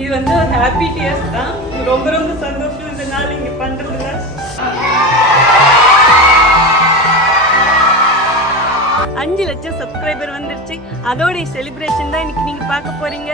இது வந்து ஒரு ஹாப்பி டியர்ஸ் தான். ரொம்ப ரொம்ப சந்தோஷம் இந்த நாள் இங்கே பண்ணுறதுல. 5 லட்சம் சப்ஸ்கிரைபர் வந்துருச்சு. அதோடைய செலிப்ரேஷன் தான் இன்னைக்கு நீங்க பார்க்க போறீங்க.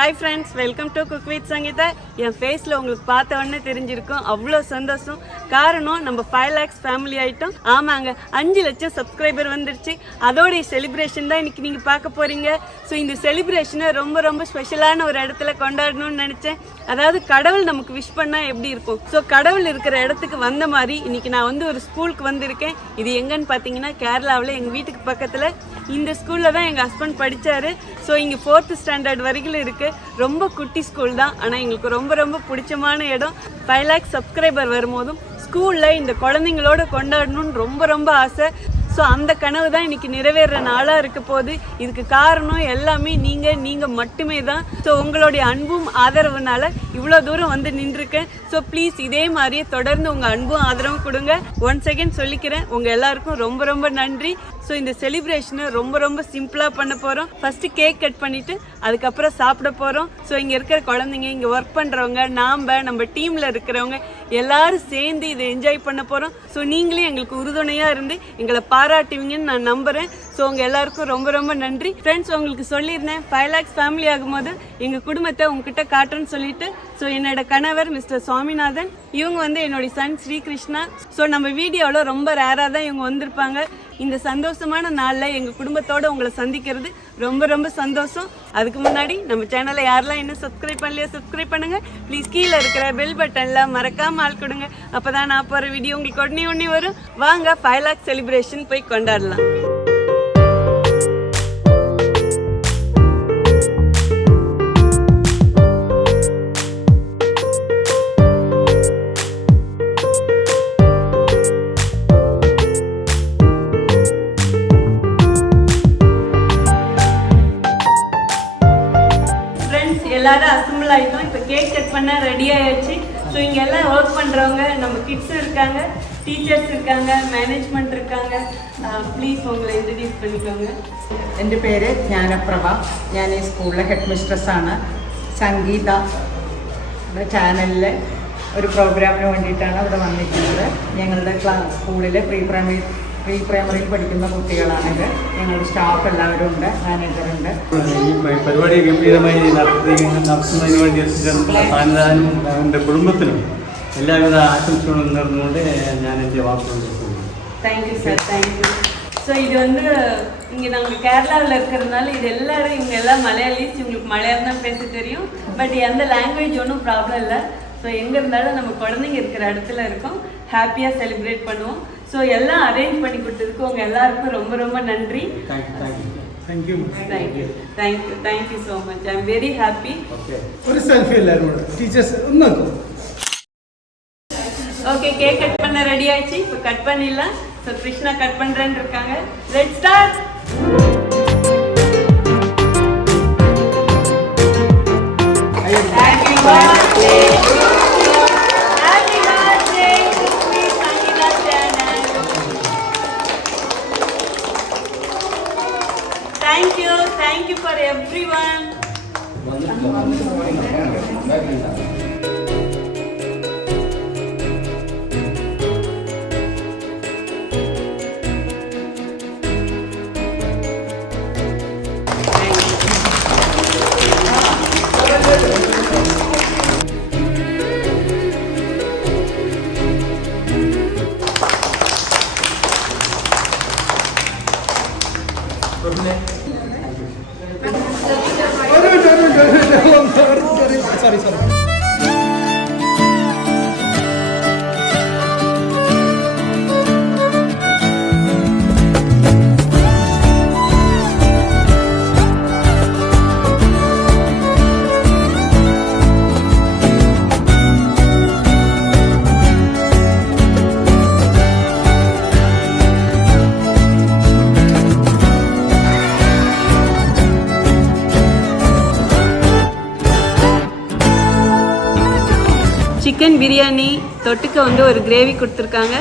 Hi friends, welcome to Cook with Sangeetha. என் ஃபேஸில் உங்களுக்கு பார்த்த உடனே தெரிஞ்சிருக்கும் அவ்வளோ சந்தோஷம். காரணம் நம்ம 5 lakhs ஃபேமிலி ஆகிட்டோம். ஆமாங்க, 5 லட்சம் சப்ஸ்கிரைபர் வந்துருச்சு. அதோடைய செலிப்ரேஷன் தான் இன்றைக்கி நீங்கள் பார்க்க போகிறீங்க. ஸோ இந்த செலிப்ரேஷனை ரொம்ப ரொம்ப ஸ்பெஷலான ஒரு இடத்துல கொண்டாடணும்னு நினச்சேன். அதாவது கடவுள் நமக்கு விஷ் பண்ணால் எப்படி இருக்கும், ஸோ கடவுள் இருக்கிற இடத்துக்கு வந்த மாதிரி இன்றைக்கி நான் வந்து ஒரு ஸ்கூலுக்கு வந்திருக்கேன். இது எங்கன்னு பார்த்தீங்கன்னா கேரளாவில் எங்கள் வீட்டுக்கு பக்கத்தில். இந்த ஸ்கூலில் தான் எங்கள் ஹஸ்பண்ட் படித்தார். ஸோ இங்கே 4th ஸ்டாண்டர்ட் வரைக்கும் இருக்குது. ரொம்ப குட்டி ஸ்கூல் தான், ஆனால் எங்களுக்கு ரொம்ப ரொம்ப பிடிச்சமான இடம். 5 lakhs சப்ஸ்கிரைபர் வரும்போதும் ஸ்கூலில் இந்த குழந்தைங்களோட கொண்டாடணும்னு ரொம்ப ரொம்ப ஆசை. ஸோ அந்த கனவு தான் இன்றைக்கி நிறைவேற நாளாக இருக்க போகுது. இதுக்கு காரணம் எல்லாமே நீங்கள் மட்டுமே தான். ஸோ உங்களுடைய அன்பும் ஆதரவுனால இவ்வளோ தூரம் வந்து நின்றுருக்கேன். ஸோ ப்ளீஸ் இதே மாதிரியே தொடர்ந்து உங்கள் அன்பும் ஆதரவும் கொடுங்க. ஒன்ஸ் அகேன் சொல்லிக்கிறேன், உங்கள் எல்லாருக்கும் ரொம்ப ரொம்ப நன்றி. ஸோ இந்த செலிப்ரேஷனை ரொம்ப ரொம்ப சிம்பிளாக பண்ண போகிறோம். ஃபஸ்ட்டு கேக் கட் பண்ணிவிட்டு அதுக்கப்புறம் சாப்பிட போகிறோம். ஸோ இங்கே இருக்கிற குழந்தைங்க, இங்கே ஒர்க் பண்ணுறவங்க, நம்ம டீமில் இருக்கிறவங்க எல்லாரும் சேர்ந்து இதை என்ஜாய் பண்ண போகிறோம். ஸோ நீங்களே எங்களுக்கு உறுதுணையாக இருந்து எங்களை பாராட்டுவீங்கன்னு நான் நம்புகிறேன். ஸோ உங்கள் எல்லாருக்கும் ரொம்ப ரொம்ப நன்றி. ஃப்ரெண்ட்ஸ், உங்களுக்கு சொல்லியிருந்தேன் 5 lakhs ஃபேமிலி ஆகும்போது எங்கள் குடும்பத்தை உங்ககிட்ட காட்டுறேன்னு சொல்லிட்டு. ஸோ என்னோட கணவர் மிஸ்டர் சுவாமிநாதன், இவங்க வந்து என்னுடைய சன் ஸ்ரீகிருஷ்ணா. ஸோ நம்ம வீடியோவில் ரொம்ப ரேராக தான் இவங்க வந்திருப்பாங்க. இந்த சந்தோஷமான நாளில் எங்கள் குடும்பத்தோடு உங்களை சந்திக்கிறது ரொம்ப ரொம்ப சந்தோஷம். அதுக்கு முன்னாடி நம்ம சேனலை யாரெல்லாம் இன்னும் சப்ஸ்கிரைப் பண்ணலையோ சப்ஸ்கிரைப் பண்ணுங்கள். ப்ளீஸ் கீழே இருக்கிற பெல் பட்டனில் மறக்காமல் ஆள் கொடுங்க. அப்போ தான் நான் போகிற வீடியோ உங்களுக்கு உடனே வரும். வாங்க 5 lakhs செலிப்ரேஷன் போய் கொண்டாடலாம். எல்லாரும் அசம்பிள் ஆகிட்டோம். இப்போ கேக் கட் பண்ண ரெடி ஆகிடுச்சு. ஸோ இங்கே எல்லாம் ஒர்க் பண்ணுறவங்க, நம்ம கிட்ஸ் இருக்காங்க, டீச்சர்ஸ் இருக்காங்க, மேனேஜ்மெண்ட் இருக்காங்க. ப்ளீஸ் உங்களை இன்ட்ரடியூஸ் பண்ணிக்கோங்க. എൻ്റെ പേര് ജ്ഞാനപ്രഭ. ഞാൻ ഈ സ്കൂളിലെ ഹെഡ് മിസ്ട്രസ്സാണ്. സംഗീത ചാനലിലെ ഒരു പ്രോഗ്രാമിന് വേണ്ടിയിട്ടാണ് ഇവിടെ വന്നിരിക്കുന്നത്. ഞങ്ങളുടെ സ്കൂളിലെ പ്രീ പ്രൈമറിയിൽ പഠിക്കുന്ന കുട്ടികളാണിത്. ഞങ്ങളുടെ സ്റ്റാഫ് എല്ലാവരും ഉണ്ട്, മാനേജറുണ്ട്. ഈ പരിപാടി ഗംഭീരമായി നടത്തുന്നതിന് വേണ്ടി സാനിധാനും എൻ്റെ കുടുംബത്തിനും എല്ലാവിധ ആശംസകളും നേർന്നുകൊണ്ട് ഞാൻ എൻ്റെ വാക്കുകൾ தேங்க்யூ சார், தேங்க்யூ. ஸோ இது வந்து இங்கே நாங்கள் கேரளாவில் இருக்கிறதுனால இது எல்லாரும் இவங்க எல்லாம் மலையாளிஸ், இவங்களுக்கு மலையாளம் தான் பேச தெரியும். பட் எந்த லாங்குவேஜ் ஒன்றும் ப்ராப்ளம் இல்லை. ஸோ எங்கே இருந்தாலும் நம்ம குழந்தைங்க இருக்கிற இடத்துல இருக்கோம், ஹாப்பியாக செலிப்ரேட் பண்ணுவோம். ஸோ எல்லாம் அரேஞ்ச் பண்ணி கொடுத்ததுக்கு உங்கள் எல்லாருக்கும் ரொம்ப ரொம்ப நன்றி. Thank you so much. I am very happy. ஒரு செல்ஃபி எல்லாரும் டீச்சர்ஸ் ஒன்றும். ஓகே, கேக் கட் பண்ண ரெடி ஆயிடுச்சு. இப்போ கட் பண்ணிடலாம். ஸோ கிருஷ்ணா கட் பண்ணுறேன்னு இருக்காங்க. Let's start. Happy birthday. Happy birthday to Sangeetha channel. Thank you for everyone. Chicken biryani தொட்டுக்க வந்து ஒரு கிரேவி கொடுத்துருக்காங்க,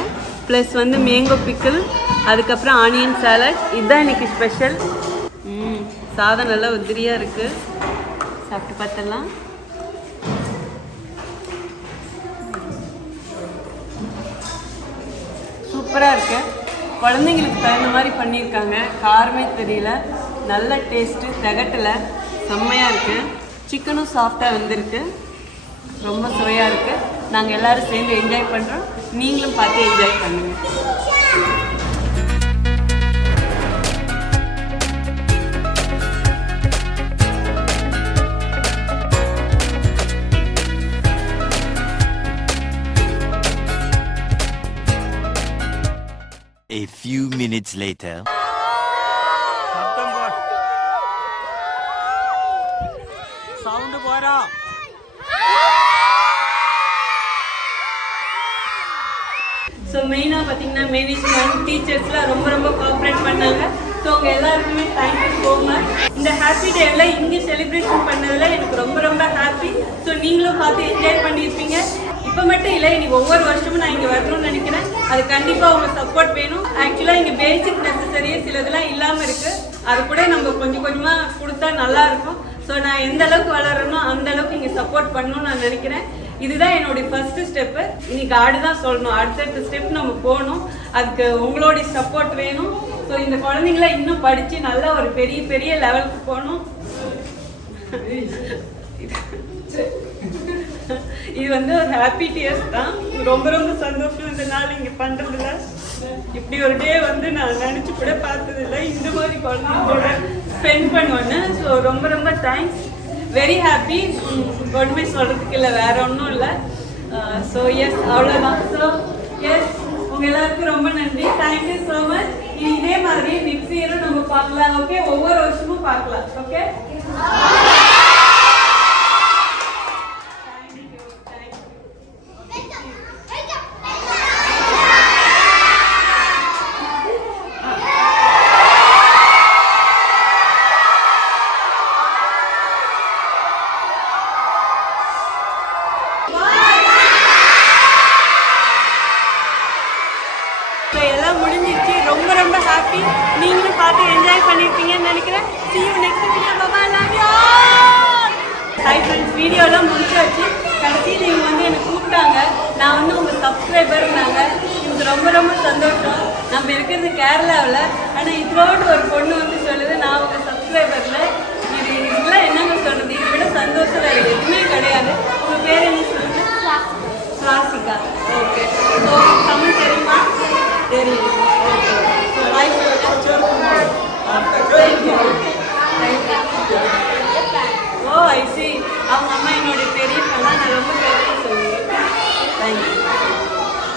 ப்ளஸ் வந்து மேங்கோ பிக்கிள், அதுக்கப்புறம் ஆனியன் சாலட். இதுதான் இன்னைக்கு ஸ்பெஷல். சாதம் நல்லா உதிரியாக இருக்குது, சாப்பிட்டு பார்த்துடலாம். சூப்பராக இருக்கு. குழந்தைங்களுக்கு தகுந்த மாதிரி பண்ணியிருக்காங்க, காரமே தெரியல, நல்ல டேஸ்ட்டு, திகட்டலை, செம்மையாக இருக்குது. சிக்கனும் சாஃப்டாக வந்திருக்கு, ரொம்ப சுவையாக இருக்குது. நாங்கள் எல்லோரும் சேர்ந்து என்ஜாய் பண்ணுறோம், நீங்களும் பார்த்து என்ஜாய் பண்ணுங்கள். A few minutes later. Sound போறா. ஸோ மெயினாக பார்த்தீங்கன்னா மேனேஜ்மெண்ட், டீச்சர்ஸ்லாம் ரொம்ப ரொம்ப கோஆப்ரேட் பண்ணாங்க. ஸோ அவங்க எல்லாருக்குமே தேங்க்யூ ஸோ மச். இந்த ஹாப்பி டேவில் இங்கே செலிப்ரேஷன் பண்ணதில் எனக்கு ரொம்ப ரொம்ப ஹாப்பி. ஸோ நீங்களும் பார்த்து என்ஜாய் பண்ணியிருப்பீங்க. இப்போ மட்டும் இல்லை, இனி ஒவ்வொரு வருஷமும் நான் இங்கே வரணும்னு நினைக்கிறேன். அது கண்டிப்பாக அவங்க சப்போர்ட் வேணும். ஆக்சுவலாக இங்கே பேசிக் நெசசரியே சிலதெல்லாம் இல்லாமல் இருக்குது, அது கூட நம்ம கொஞ்சம் கொஞ்சமாக கொடுத்தா நல்லாயிருக்கும். ஸோ நான் எந்த அளவுக்கு வளரணும் அந்த அளவுக்கு இங்கே சப்போர்ட் பண்ணணும்னு நான் நினைக்கிறேன். இதுதான் என்னுடைய ஃபர்ஸ்ட் ஸ்டெப்பு. இனி காடு தான் சொல்லணும், அடுத்தடுத்த ஸ்டெப் நம்ம போகணும். அதுக்கு உங்களுடைய சப்போர்ட் வேணும். ஸோ இந்த குழந்தைங்கள இன்னும் படித்து நல்லா ஒரு பெரிய பெரிய லெவலுக்கு போகணும். இது வந்து ஒரு ஹாப்பி டியர்ஸ் தான். ரொம்ப ரொம்ப சந்தோஷம் இந்த நாள் இங்கே பண்ணுறதுல. இப்படி ஒரு டே வந்து நான் நினச்சி கூட பார்த்ததில்லை, இந்த மாதிரி குழந்தைங்களோட ஸ்பெண்ட் பண்ணுவேன்னு. ஸோ ரொம்ப ரொம்ப தேங்க்ஸ், வெரி ஹாப்பி. ஒன்றுமே சொல்கிறதுக்கு இல்லை, வேற ஒன்றும் இல்லை. ஸோ எஸ், அவ்வளோதான். ஸோ எஸ், உங்கள் எல்லாருக்கும் ரொம்ப நன்றி, தேங்க்யூ ஸோ மச். இதே மாதிரி நெக்ஸ்ட் இயரும் நம்ம பார்க்கலாம். ஓகே, ஒவ்வொரு வருஷமும் பார்க்கலாம். ஓகே, எல்லாம் முடிஞ்சிருச்சு. ரொம்ப ரொம்ப ஹாப்பி. நீங்களும் பார்த்து என்ஜாய் பண்ணியிருப்பீங்கன்னு நினைக்கிறேன். See you next video. Bye bye. Love you all. Hi friends, வீடியோலாம் முடிச்சாச்சு. கடைசியில் இவங்க வந்து என்னை கூப்பிட்டாங்க, நான் வந்து உங்கள் சப்ஸ்கிரைபர்னாங்க. எனக்கு ரொம்ப ரொம்ப சந்தோஷம். நம்ம இருக்கிறது கேரளாவில், ஆனால் இதோடு ஒரு பொண்ணு வந்து சொல்லுது நான் உங்கள் சப்ஸ்கிரைபரில். இதெல்லாம் என்னங்க சொல்கிறது, இதை விட சந்தோஷம் வேறு எதுவுமே கிடையாது. உங்கள் பேர் என்ன சொல்லுங்கள்? சுவாசிகா. ஓகே, ஸோ தமிழ் தெரியுமா? தெரியும். ஓகே, ஸோ லைஃப் ஓ ஐ சி. அவங்க அம்மா